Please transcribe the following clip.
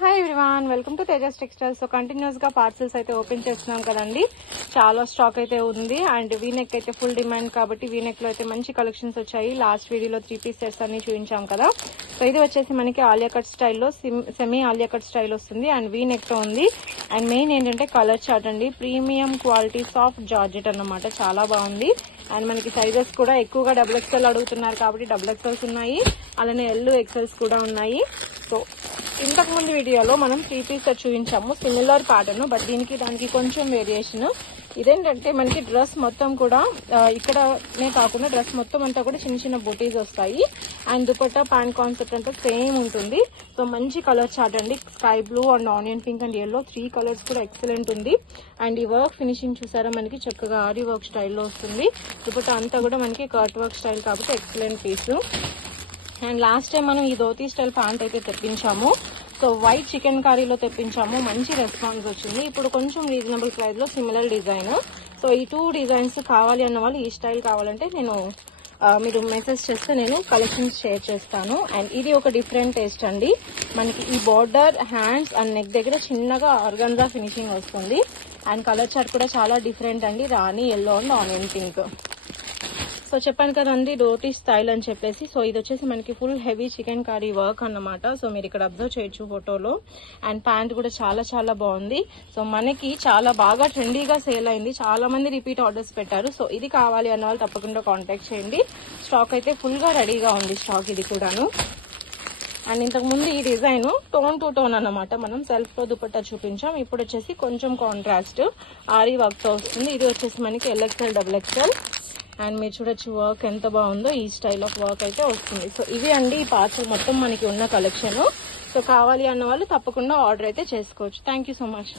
Hi everyone, welcome to Tejas textiles. So continuous గా parcels అయితే open చేస్తున్నాం కదండి. చాలా స్టాక్ అయితే ఉంది అండ్ వీనెక్ అయితే ఫుల్ డిమాండ్ కాబట్టి వీనెక్ లో అయితే మంచి కలెక్షన్స్ వచ్చాయి. లాస్ట్ వీడియోలో 3 పీస్ సెట్స్ అన్ని చూపించాం కదా. సో ఇది వచ్చేసి మనకి ఆలియా కట్ స్టైల్లో సెమీ ఆలియా కట్ స్టైల్ వస్తుంది అండ్ వీనెక్ తో ఉంది. అండ్ మెయిన్ ఏంటంటే కలర్ చార్ట్ అండి, ప్రీమియం క్వాలిటీ సాఫ్ట్ జార్జెట్ అన్నమాట, చాలా బాగుంది. అండ్ మనకి సైజెస్ కూడా ఎక్కువగా XXL అడుగుతున్నారు కాబట్టి XXLs ఉన్నాయి, అలానే L XLs కూడా ఉన్నాయి. సో ఇంతకు ముందు వీడియోలో మనం 3 పీస్ సెట్ చూపించాము, సిమిలర్ ప్యాటర్న్, బట్ దానికి కొంచెం వేరియేషన్. ఇదేంటంటే మనకి డ్రెస్ మొత్తం కూడా ఇక్కడనే కాకుండా డ్రెస్ మొత్తం అంతా కూడా చిన్న చిన్న బూటీస్ వస్తాయి అండ్ దుపట్టా ప్యాంట్ కాన్సెప్ట్ అంతా సేమ్ ఉంటుంది. సో మంచి కలర్ చార్ట్ అండి, sky blue and onion pink and yellow 3 colours కూడా ఎక్సలెంట్ ఉంది. అండ్ ఈ వర్క్ ఫినిషింగ్ చూసారా, మనకి చక్కగా ఆరి వర్క్ స్టైల్లో వస్తుంది. దుపట్టా అంతా కూడా మనకి కట్ వర్క్ స్టైల్ కాబట్టి excellent piece. And last time మనం ఈ ధోతీ స్టైల్ ప్యాంట్ అయితే తెప్పించాము. సో వైట్ చికెన్ కర్రీలో తెప్పించాము, మంచి రెస్పాన్స్ వచ్చింది. ఇప్పుడు కొంచెం రీజనబుల్ ప్రైస్ లో సిమిలర్ డిజైన్. సో ఈ 2 డిజైన్స్ కావాలి అన్న వాళ్ళు, ఈ స్టైల్ కావాలంటే మీరు మెసేజ్ చేస్తే నేను కలెక్షన్స్ షేర్ చేస్తాను. అండ్ ఇది ఒక డిఫరెంట్ టేస్ట్ అండి, మనకి ఈ బార్డర్ హ్యాండ్స్ అండ్ నెక్ దగ్గర చిన్నగా ఆర్గన్జా ఫినిషింగ్ వస్తుంది. అండ్ కలర్ చార్ట్ కూడా చాలా డిఫరెంట్ అండి, రాణి yellow and onion pink. So చెప్పాను కదండి ధోతీ స్టైల్ అని చెప్పేసి. సో ఇది వచ్చేసి మనకి full heavy chicken curry work అన్నమాట. సో మీరు ఇక్కడ అబ్జర్వ్ చేయొచ్చు ఫోటోలో. అండ్ ప్యాంట్ కూడా చాలా చాలా బాగుంది. సో మనకి చాలా బాగా ట్రెండీగా సేల్ అయింది, చాలా మంది రిపీట్ ఆర్డర్స్ పెట్టారు. సో ఇది కావాలి అన్న వాళ్ళు తప్పకుండా కాంటాక్ట్ చేయండి. స్టాక్ అయితే ఫుల్ గా రెడీగా ఉంది స్టాక్ ఇది కూడాను. అండ్ ఇంతకు ముందు ఈ డిజైన్ టోన్ టు టోన్ అన్నమాట, మనం సెల్ఫ్ లో దుపట్టా చూపించాం. ఇప్పుడు వచ్చేసి కొంచెం కాంట్రాస్ట్ ఆరీ వర్క్ తో వస్తుంది. ఇది వచ్చేసి మనకి LXL XXL. అండ్ మీరు చూడొచ్చు వర్క్ ఎంత బాగుందో, ఈ స్టైల్ ఆఫ్ వర్క్ అయితే వస్తుంది. సో ఇవి అండి ఈ పార్సల్ మొత్తం మనకి ఉన్న కలెక్షన్. సో కావాలి అన్న వాళ్ళు తప్పకుండా ఆర్డర్ అయితే చేసుకోవచ్చు. Thank you so much.